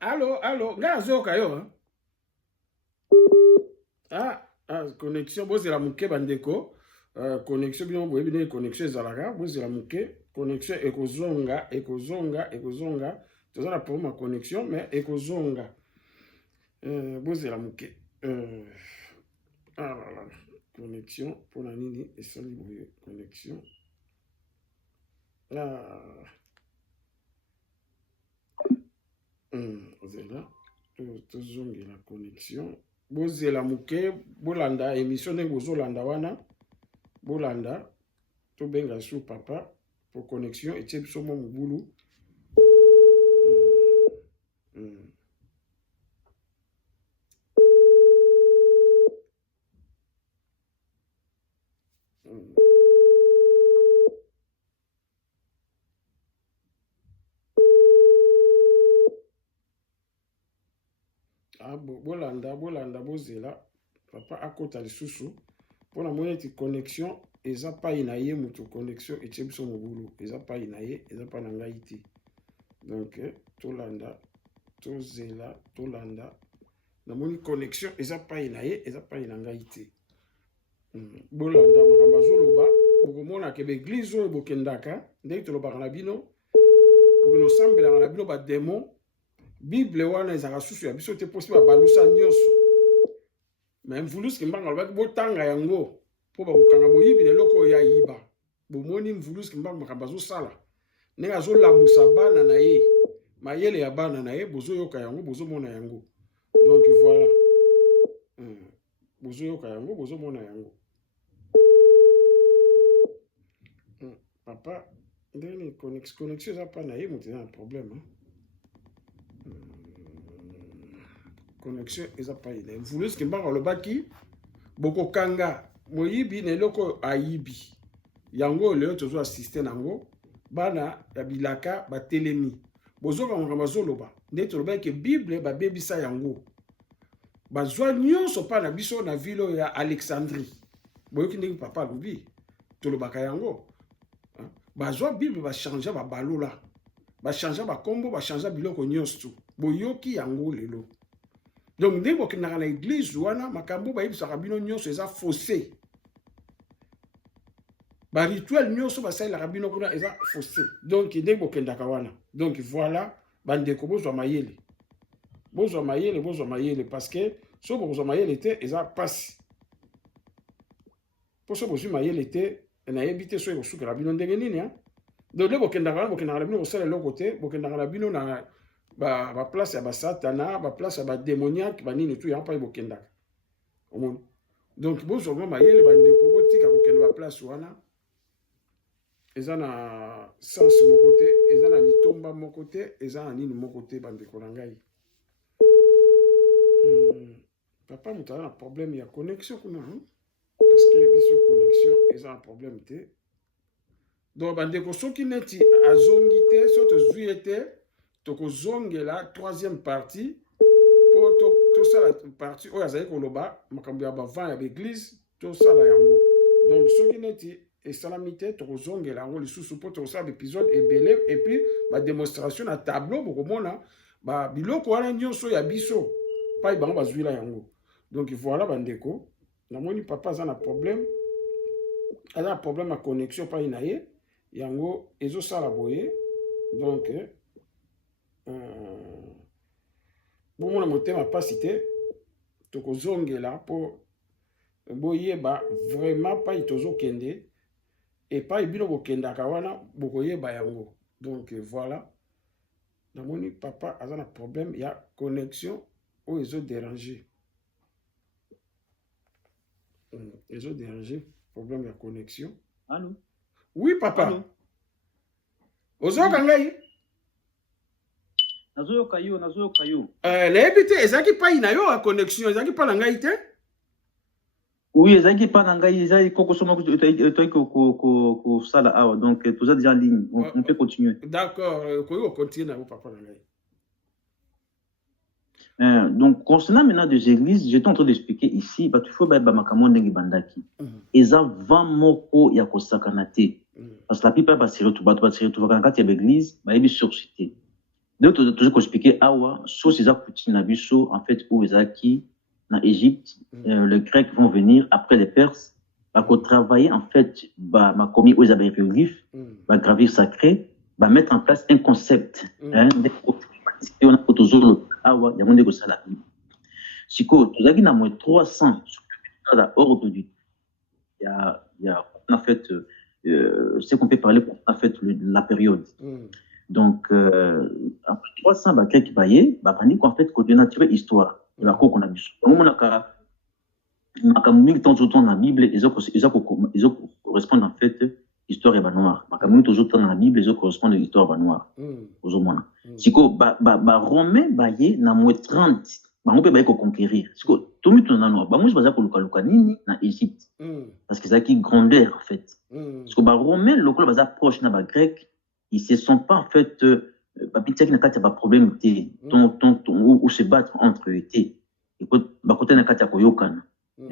Allô? Connexion, c'est la mouke bandeko. Connexion, bien, connexion, zalaga, c'est la mouke. Connexion, ekozonga. C'est ça pour ma connexion, mais ekozonga. C'est la mouke. Connexion, pour la nini, et ça, connexion. C'est là. Tozongi la connexion. C'est la mouke, bolanda, émission de Bozolanda wana. Bolanda, to benga sou papa. pour connexion et tu es sur mon boulot. Ah, bolanda bozela papa akota lisusu pona moye ti connexion eza pa inaye mutu connexion et biso mobulu eza pa inaye eza pa na ngai ti donc tolanda tozela tolanda na moni connexion eza pa inaye eza pa ina ngai ti bolanda makambo azoloba bokomona ke beglise oyo bokendaka ndenge tolobaka na bino bokende osambelaka na bino bademon Bible wana ezaka susu ya biso te posi babalusa nyonso me mvuluski mbanga alobaki botanga yango mpo bakokanga moyibi na eloko oyo ayiba bomoni mvuluski mbanga makambo azosala ndenge azolamusa bana na ye mayele ya bana na ye bozoyoka yango bozomona yango donc voilà bozoyoka yango bozomona yango papa ndenge connexion eza pa na ye moto eza na problème connexion eza pa ina mvuluski mbanga alobaki bokokanga moyibi na eloko ayibi yango leo tozo assiste nango bana ya bilaka batelemi bozoka makambo azoloba nde tolobaki Bible babebisa yango bazwa nyonso pa na biso na ville ya Alexandrie boyoki ndenge papa alobi tolobaka yango bazwa Bible bachange babalola bachange bakombo bachange biloko nyonso boyoki yango lelo donc ndenge bokendaka na église wana makambo bayebisaka bino nyonso eza faussé barituel nyonso basalelaka bino kuna eza faussé donc ndenge bokendaka wana donc voilà bandeko bozwa mayele parce que so bokozwa mayele te eza pasi mpo so bozwi mayele te nayebi te so ekosukela bino ndenge nini donc nde bokendaka na bino kosala eloko te bokendaka na bino na place ya basatana place ya badémoniaque banini tu yango mpa bokendaka omoni donc bozwa mayele bandeko botika kokenda place wana eza na sens moko te eza na litomba moko te eza na nini moko te bandeko na ngai papa moto aza na problème ya connexion kuna parce que biso connexion eza na problème te donc bandeko soki neti azongi te so tozwi ye te tokozongela troisième partie po tosala partie oyo azali koloba makambo ya bavant ya baeglise tosala yango donc soki neti esalami te tokozongela yango lisusu po tokosala baépisode ebele et puis badémonstration na tableau bokomona biloko wana nyonso ya biso pai bango bazwila yango donc voilà bandeko namoni papa aza na problème ya connexion pai na ye yango ezosala boye donc bomona motema pasi te tokozongela mpo boyeba vraiment pai tozokende epai bino bokendaka wana bokoyeba yango donc voilà namoni papa aza na problème ya connexion oyo ezodéranger problème ya connexion. Allô? Oui papa. Allô? Ozoka ngai? Nazoyoka yo. Nayebi te ezaki pa ina yo ya connexion ezaki pa na ngai te? Oui, ezaki pa na ngai ezaki koko soma ko sala awa donc tout ça déjà en ligne on peut continuer. D'accord, koyo continuer na papa na ngai. Donc, concernant maintenant des églises, j'étais en train d'expliquer ici, il faut que les bandaki. Ils ont 20 moko ya kosakanate. Parce que la plupart va se retrouver quand il y a l'église, il y a surcité. Donc, toujours expliquer awa, sauf ces accoutumés nabiso, en fait, où ils acquis en Égypte, les Grecs vont venir après les Perses, va travailler en fait, ma commis aux hiéroglyphes, va gravir sacré, va mettre en place un concept, on a autozolo awa ya monde ko sala siko tozaki na moins 300 sur la ordre du en fait ce qu'on peut parler en fait la période donc après 300 ba quelques baye ba pandi qu'en fait côté naturel histoire la ko qu'on a biso on a ka makambi temps na Bible ils correspondent en fait histoire ya banoir makambo tozotanga na bible ezocorrespondre histoire ya banoir ozomona siko baromain baye na mwe 30 bango mpe baye koconquérir siko tomi tonano bango baza kolukaluka nini na Égypte parce que ezalaki grandeur en fait siko baromain lokola baza proche na bagrec ils se sont pas en fait bapitiaki na kati ya baproblème te ou se battre entre eux te bakota na kati ya koyokana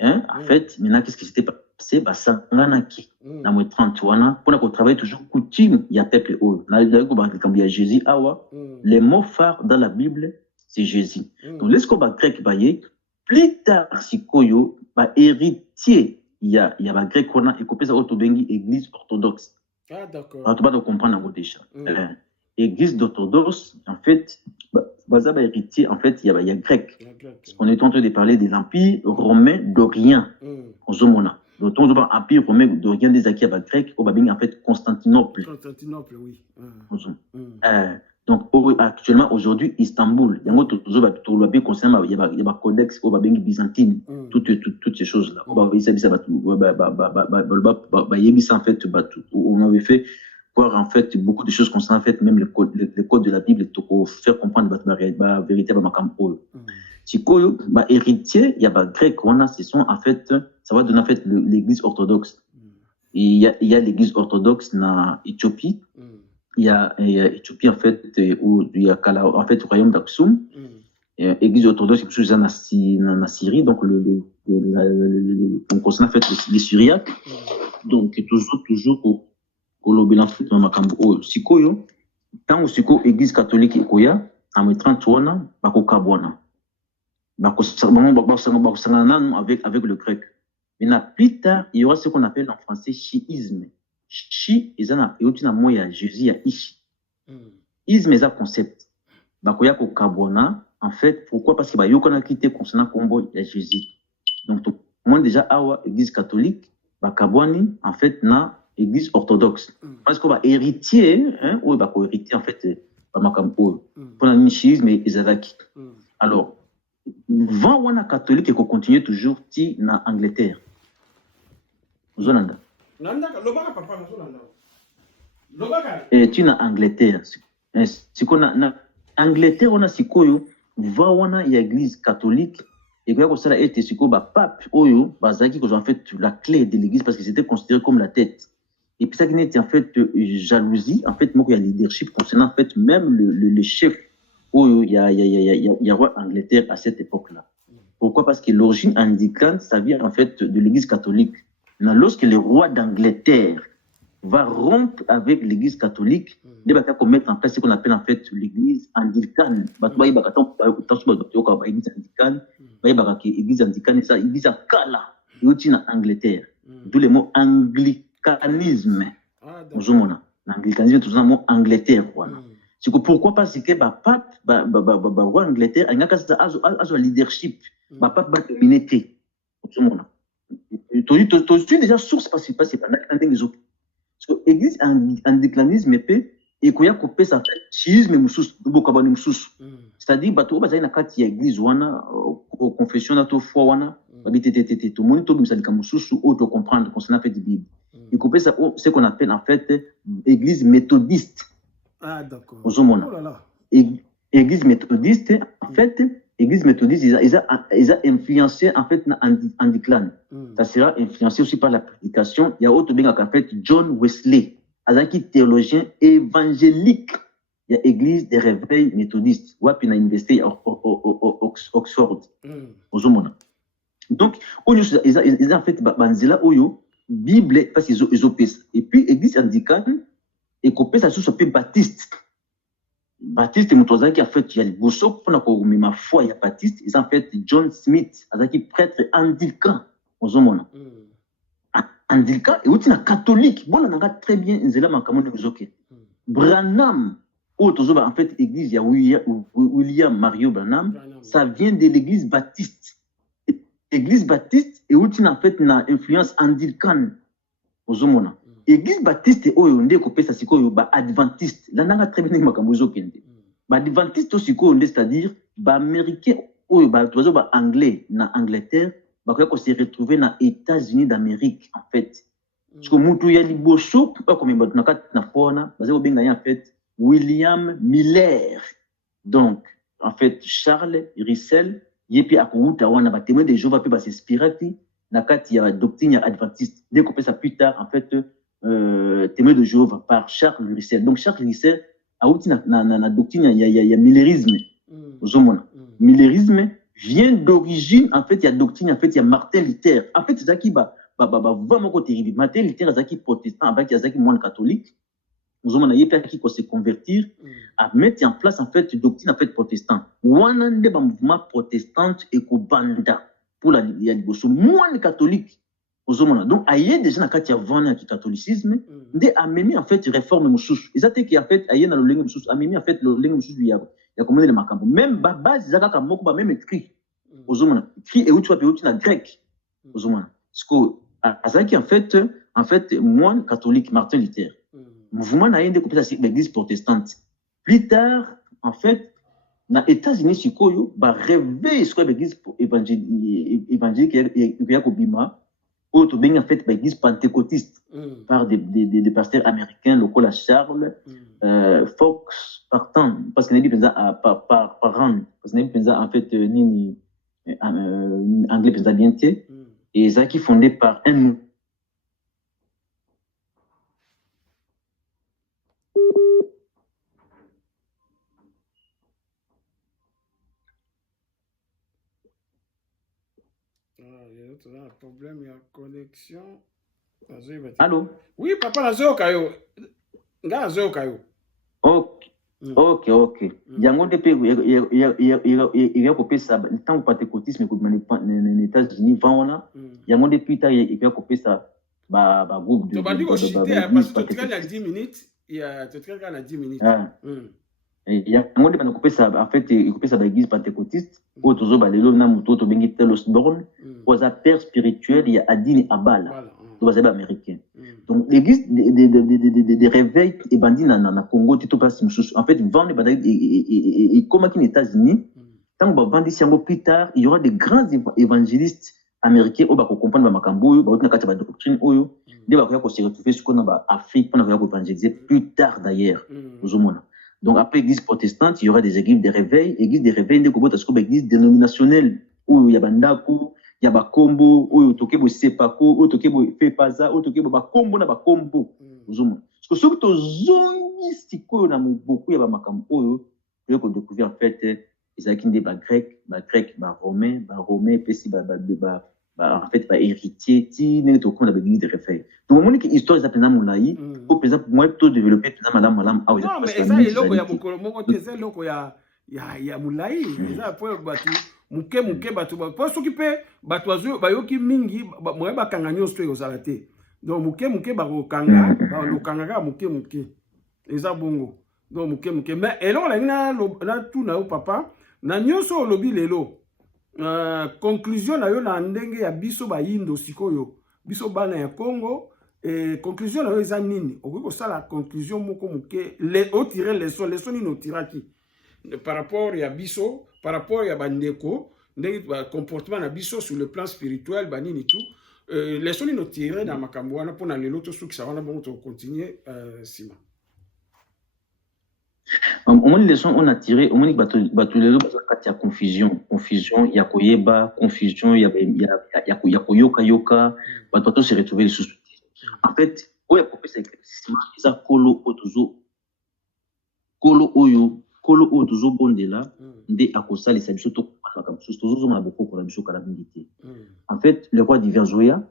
en fait maintenant qu'est-ce qui s'était passé basanganaki na mwe 30 wana mpona kotravailler toujours coutume ya peuple oyo na kobakambi ya Jésus awa les mots phares dans la Bible c'est Jésus donc lesiko bagrec baye plus tard sikoyo héritier ya bagrec wana ekopesa oyo tobengi église orthodoxe bato bana comprendre yango déjà église d'orthodoxe en fait baza héritier en fait il y a grec parce qu'on est en train de parler de l'empire romain d'Orient ozomona donc on parle empire romain d'Orient des acquis à grec au babing en fait Constantinople oui donc actuellement aujourd'hui Istanbul yango to ba bien concernant il y a codex au babing byzantine toutes ces choses là ba bisa batu ba yebisa en fait batu on avait fait voir en fait beaucoup de choses concernant en fait même le code de la Bible pour faire comprendre la vérité de makambo sikoyo ba héritier il y a ba grec on ce sont en fait ça va donner en fait l'église orthodoxe il y a l'église orthodoxe na Éthiopie il y a Éthiopie en fait où il y a en fait le royaume d'Aksum église orthodoxe quelque chose na Syrie donc on concerne en fait les Syriaques donc toujours kolobela en fait makambo oyo sikoyo tango siko église catholique ekoya en 30 wana bakokabwana bakosangana avec le grec mais plus tard il y aura ce qu'on appelle en français chiisme chi ezana euti na moya Jésus ya ishi isme eza concept bakoya kokabwana en fait pourquoi parce que bayokana kité concernant kombo ya Jésus donc tout le monde déjà awa église catholique bakabwani en fait na église orthodoxe parce qu'on va héritier ou va héritier en fait pour la schisme et Isaac alors vent wana catholique et qu'on continue toujours ti na Angleterre Zolanda et tu na Angleterre c'est qu'on a Angleterre on a sikoyo vent wana ya église catholique et que ça a été siko ba pape oyo bazaki que en fait la clé de l'église parce que c'était considéré comme la tête. Et puis ça qui était en fait jalousie, en fait, moi il y a leadership concernant en fait même le chef où il y a roi Angleterre à cette époque-là. Pourquoi? Parce que l'origine anglicane, ça vient en fait de l'église catholique. Maintenant, lorsque le roi d'Angleterre va rompre avec l'église catholique, il va mettre en place ce qu'on appelle en fait l'église anglicane. L'église anglicane, ça, l'église kala, et en Angleterre. D'où le mot anglicanisme. L'anglicanisme, tout ça, le mot Angleterre. C'est que pourquoi? Parce que le pape, le roi Angleterre, il y a un leadership. Le pape va dominer. Tu déjà source parce que c'est pas les autres. Parce que l'église anglicanisme, et qu'il y a coupé ça fait schisme c'est-à-dire bato ba na kati ya église wana confession na to foi wana babitete to moni to bisalika mususu auto comprendre concernant fait de Bible et coupé ça ce qu'on appelle en fait église méthodiste d'accord ozomona église méthodiste en fait église méthodiste ils a influencé en fait na Anglican ça sera influencé aussi par la prédication il y a autre bien en fait John Wesley azaki théologien évangélique il y a église des réveils méthodistes wapi na université Oxford ozomona donc ils en fait banzela oyo bible parce qu'ils ont et puis église anglicane et copesa sous peu baptiste mutozaki en fait il y a le bosso pour na ko ma foi il y a baptiste ils en fait John Smith azaki prêtre anglican ozomona anglican et aussi na catholique bon on a très bien nzela makamoni ozoke Branham en fait église il y a William Mario Branham ça vient de l'église baptiste et aussi en fait na influence anglicane ozomona église baptiste oyo nde ko pesa sikoyo ba adventiste la nanga très bien makambo ozokende ba adventiste sikoyo nde c'est-à-dire ba américain oyo ba tozo ba anglais na Angleterre ba ko se retrouver na États-Unis d'Amérique en fait Parce que mutu ya liboso comme bato na kati na fona baza kobenga ye en fait William Miller. Donc en fait Charles Russell ye pe akouta wana ba témoin de Jéhovah pe ba s'inspirati na kati ya doctrine ya adventiste. Dès qu'on fait ça plus tard en fait témoin de Jéhovah par Charles Russell. Donc Charles Russell a outi na doctrine ya Millerisme. Ozomona. Millerisme vient d'origine en fait il y a doctrine en fait il y a Martin Luther. En fait c'est ça qui va vraiment terrible. Martin Luther est protestant avec Yazaki moine catholique. Nous avons qui se convertir à mettre en place en fait une doctrine en fait protestant. One des mouvements protestants et banda pour la libération moine catholique. Donc ailleurs déjà na kati ya vana qui catholicisme de amener en fait réforme mususu. Ezate qui en fait ailleurs na lolenge mususu amener en fait lolenge mususu ya comment le makambo. Même base zaka moko ba même écrit. Ozomona écrit et où tu vas na grec. Ozomona. Parce que Azaki en fait moine catholique Martin Luther. Mouvement n'a rien de l'église protestante. Plus tard, en fait, dans les États-Unis, Sikoyo, bah réveiller ce que l'église évangélique qui a Kobima, autre bien en fait l'église pentecôtiste par des pasteurs américains, le col à Charles, Fox, partant parce qu'il n'est pas par an, parce qu'il n'est pas en fait ni anglais bien été. Et ça qui est fondé par un il y a un problème, il y a connexion. Allô? Oui, papa, la zéro kayo. Nga zéro kayo. Ok. Yango de pe il y a copié ça le temps pentecôtisme comme les États-Unis vana. Yango de plus tard il y a copié ça ba groupe de. Tu vas dire que c'était parce que tu as 10 minutes, il y a tu as 10 minutes. Il y a un monde qui a coupé ça en fait il coupé ça l'église pentecôtiste où toujours ba lelo na muto to bengi telos born aux père spirituel il y a Adine Abala to bazaba américain. Donc l'église des réveils et bandits na Congo tout passe en fait vendre et comme aux États-Unis tant que bandi siango plus tard il y aura des grands évangélistes américains au ba ko comprendre ba makambo ba na kati ba doctrine oyo de ba ko se retrouver ce qu'on a ba Afrique pour na ko évangéliser plus tard d'ailleurs aux hommes. Donc après l'église protestante, il y aura des églises de réveil, église dénominationnelle où il y a bandako, il y a bakombo, où il y a sepako, où il y a fepaza, où il y a bakombo na bakombo. Parce que ce que zongi stiko na beaucoup il y a makambo oyo, il y a découvert en fait les églises de grec, romain, puis si en fait héritier ti ne to kon na l'église de réveil. Donc mon histoire ça pena moulayi pour par exemple moi plutôt développer madame ah non mais ça est loko ya bokolo moko te ça loko ya moulayi ça pour batu muke batu pour s'occuper batu azu bayoki mingi moi bakanga nyonso to yozala te donc muke bakokanga balokanga muke eza bongo donc muke mais eloko na tout na papa na nyonso lobi lelo conclusion na yo na ndenge ya biso ba yindo sikoyo biso bana ya Congo et conclusion na yo eza nini okoki kosala conclusion moko muke o tirer leçon nini otiraki par rapport ya biso par rapport ya bandeko ndenge ba comportement na biso sur le plan spirituel ba nini tout leçon nini otirer na makambo wana mpona lelo tosukisa wana bongo to continuer sima. Au moins les leçons on a tiré au moins batulelo kati ya confusion il y a koyeba confusion il y a koyoka bato to se retrouver sous en fait o ya popesa exactement isa kolo oyo bondela nde akosalisa biso to makambo sous tozo na bokoko na biso kala milité en fait le roi d'Iverzoya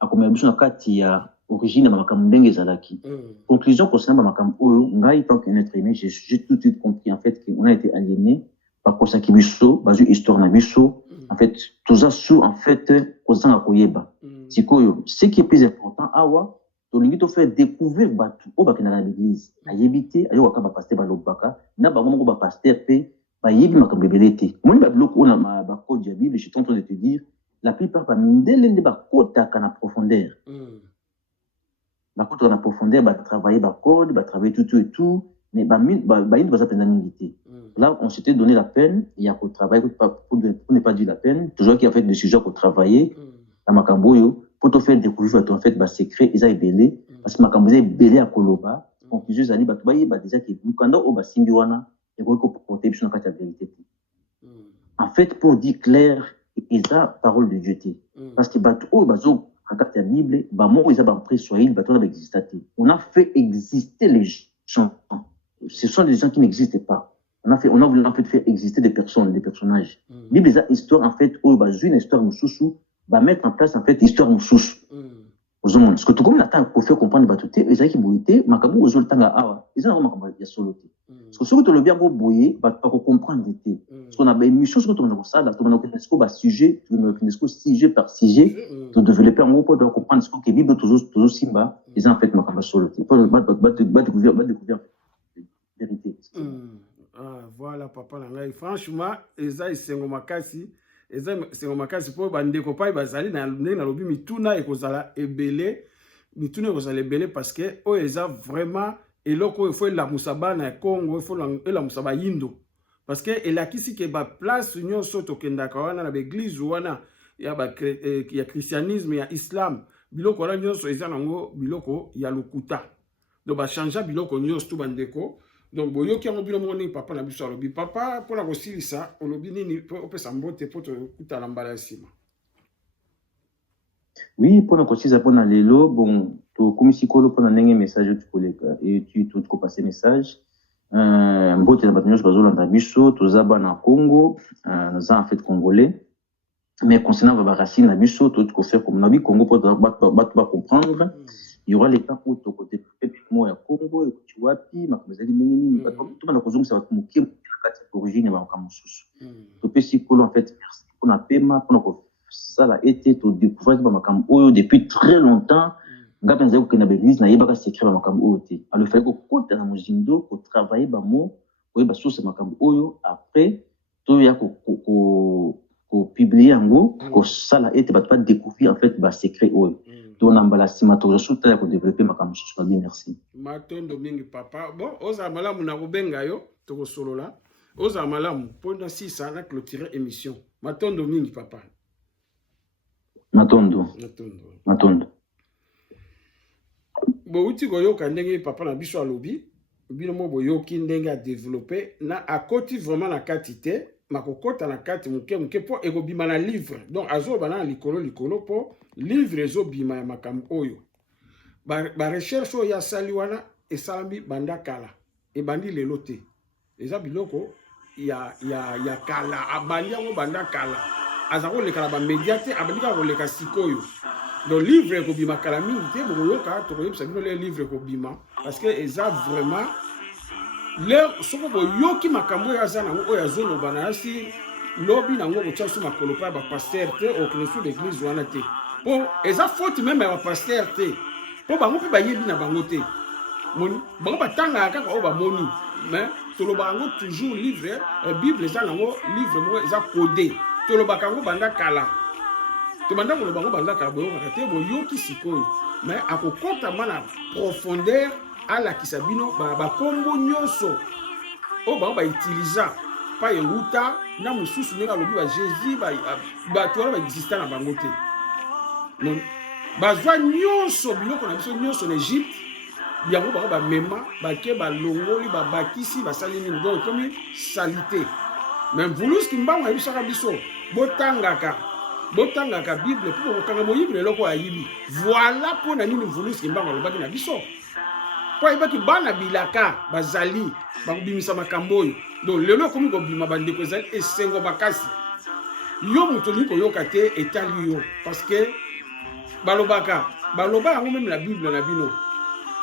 akomela biso na kati ya origine ya makambo ndenge ezalaki. Conclusion concernant makambo oyo ngai tant qu'un être humain j'ai tout de suite compris en fait qu'on a été aliéné par kosaki biso bazu histoire na biso en fait tout ça sous en fait kozanga koyeba sikoyo ce qui est plus important awa tolingi to faire découvrir batu o bakena na l'église ayebite ayo ka ba pasteur balobaka na bango moko ba pasteur pe bayebi makambo ebele te moni ba biloko na ba code ya Bible je suis en train de te dire la plupart ba mindele nde ba kotaka na profondeur quand on a profondeur travailler code travailler tout mais là on s'était donné la peine il y a pour travailler pour ne pas dire la peine toujours qu'il y a fait des sujets pour travailler la makamboyo pour te faire découvrir en fait secret ils a belé parce que makambo est belé à koloba conclusion zali ba déjà que mukanda o basimbi wana et ko porter biso na kati ya vérité. En fait pour dire clair ils a parole de Dieu parce que bato o bazo en kati ya Bible ba mo ils a ba pressoyer bato na exister. On a fait exister les gens. Ce sont des gens qui n'existent pas. On a voulu en fait faire exister des personnes, des personnages. Bible est histoire en fait où une histoire moussoussou va mettre en place en fait histoire moussoussou. Ce que tout comme l'attend pour faire comprendre batuté, les gens qui bouillent, makabu aux autres tanga awa, ils ont vraiment ya soloté. Parce que ce que tu le bien beau bouiller, va pas comprendre l'été. Parce qu'on a une mission sur ton ça, là, tu vas connaître sujet, tu vas connaître sujet par sujet, tu développer en gros pour comprendre ce que Bible toujours simba, ils ont en fait makabu soloté. Pour découvrir vérité. Voilà papa nangai franchement eza esengo makasi po bandeko pa bazali na ndenge na lobi mituna ekozala ebele parce que o eza vraiment eloko il faut la musaba na Congo il faut la musaba yindo parce que elakisi ke ba place nyonso tokendaka wana na église wana ya christianisme ya islam biloko wana nyonso eza nango biloko ya lokuta donc ba changer biloko nyonso tu bandeko. Donc, si vous avez papa na biso alobi papa pour la kosilisa olobi nini opesa mbote pour te kuta lambala sima. Oui, pour la kosilisa pour na lelo bon to komisikolo pour na ndenge message tu koleka et tu tout ko passer message mbote na bato nyonso bazolanda biso tozaba na Congo naza en fait congolais mais concernant ba racine na biso tout ko faire comme na bi Congo pour ba comprendre. Il y aura les temps où tu côté pépiment ya Congo et tu vois puis makamazali nini tout bana kozonga ça va kumukia na kati origine ba kamususu to pesi kolo en fait merci pour na pema pour na ça la été to découvrir ba makam oyo depuis très longtemps ngapa nzeko kena l'église na yeba ka secret ba makam oyo te alors fallait ko kota na mozindo ko travailler ba mo ko ba source makam oyo après to ya ko publier yango ko ça la été ba pas découvrir en fait ba secret oyo. Donc, on a développer ma caméra. Merci. Matondo mingi papa. Bon, oza malamu na rubenga yo, toko solo la. Oza malamu, pendant 6 ans, on a clôturé émission. Matondo mingi papa. Matondo. Bon, uti go yo kandenge papa na biso alobi. Bino mo bo yo kindenge a développer na akoti vraiment na katite. Makokota na kati muke po ego bima na livre. Donc azo bana likolo po livre ezo bima ya makam oyo. Ba recherche oyo ya sali wana esalami banda kala. E bandi lelo te. Eza biloko ya kala abandi yango banda kala. Azako lekala ba médiate abandi ka koleka sikoyo. Donc livre eko bima kala mingi te bo yoka to koyebisa bino le livre eko bima parce que eza vraiment le soko bo yoki makambo ya zana ngo ya zolo bana si lobi na ngo bocha su makolo pa ba pasteur te au knesu l'église wana te po eza faute même ya pasteur te po bango pe ba yebi na bango te moni bango batanga kaka o ba moni mais toloba ngo toujours livre bible eza ngo livre mo eza codé toloba kango banda kala to banda ko bango banda kala bo yoka te bo yoki sikoyo mais akokota mana profondeur ala kisabino ba kombo nyonso o ba utiliser pa yeruta na mususu nenga lobi ba Jésus ba to ba exista na bango te non ba zwa nyonso biloko na biso nyonso na Egypte biango ba mema ba ke ba longoli ba bakisi ba salini donc comme salité même voulus kimbango ebisaka biso botangaka Bible pour kokanga moyible loko ayibi voilà pour na nini voulus kimbango lobaki na biso. Kwa ibaki bana bilaka bazali bakubimisa makambo oyo donc lelo komi ko bima bandeko ezali esengo bakasi yo muto liko yoka te etali yo parce que baloba yango même la Bible na bino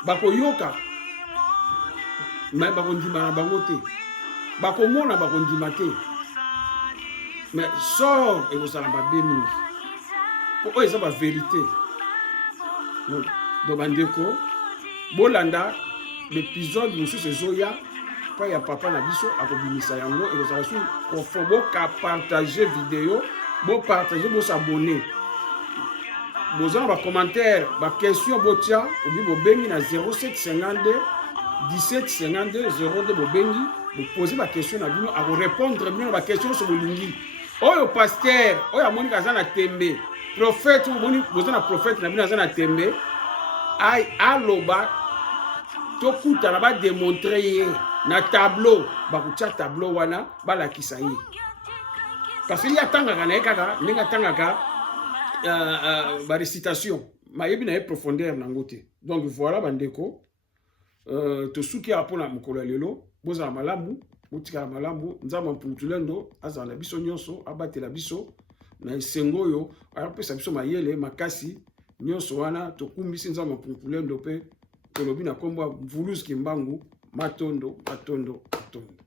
bakoyoka mais bakondima na bango te bakomona bakondima te mais sort ekozala babe mingi po oyo eza ba vérité donc bandeko bolanda l'épisode mosusu ezoya pa ya papa na biso akobimisa yango ekozala su profond ka partager vidéo bo partager bo s'abonner bozana ba commentaire ba question botia obi bobengi na 0752 1752 02 bobengi bo poser ba question na bino ako répondre bien ba question sur bolingi oyo pasteur oyo amoni kaza na tembe prophète moni boza na prophète na bino aza na tembe ai aloba tokutana ba démontrer ye na tableau bakutia tableau wana balakisa ye parce que yatangaka na ye kaka ndenge atangaka ba récitation mayebi na ye profondeur nango te. Donc voilà bandeko tosuki apo na mokolo ya lelo bozala malamu botikala malamu nzambe mpungutulendo azala na biso nyonso abatela biso na esengo oyo apesa biso mayele makasi nyonso wana tokumbisi nzambe mpungutulendo mpe tolobi na kombo ya Mvuluzi Kimbangu matondo matondo matondo.